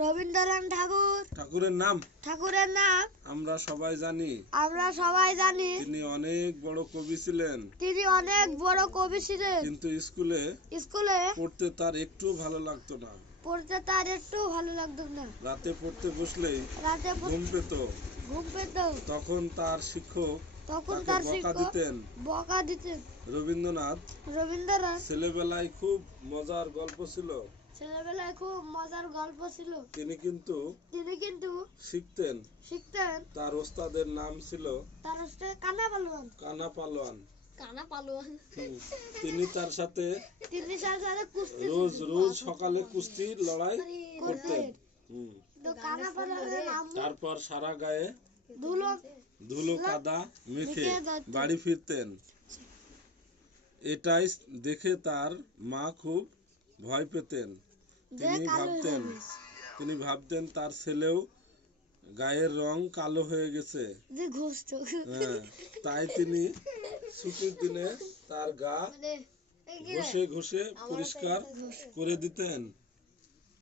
রবীন্দ্রনাথ ঠাকুরের নাম আমরা সবাই জানি তিনি অনেক বড় কবি ছিলেন কিন্তু স্কুলে পড়তে তার একটু ভালো লাগতো না রাতে পড়তে বসলেই ঘুম পেত তখন তার শিক্ষক বকা দিতেন রবীন্দ্রনাথ ছেলেবেলায় খুব মজার গল্প ছিল তিনি কিন্তু শিখতেন তার ওস্তাদের নাম ছিল কানা পালোয়ান তিনি তার সাথে রোজ সকালে কুস্তির লড়াই করতেন তারপর সারা গায়ে ধুলো কাদা মেখে বাড়ি ফিরতেন এটাই দেখে তার মা খুব ভয় পেতেন তিনি ভাবতেন তার ছেলেও গায়ের রং কালো হয়ে গেছে তাই তিনি ছুটির দিনে তার গা ঘষে পরিষ্কার করে দিতেন।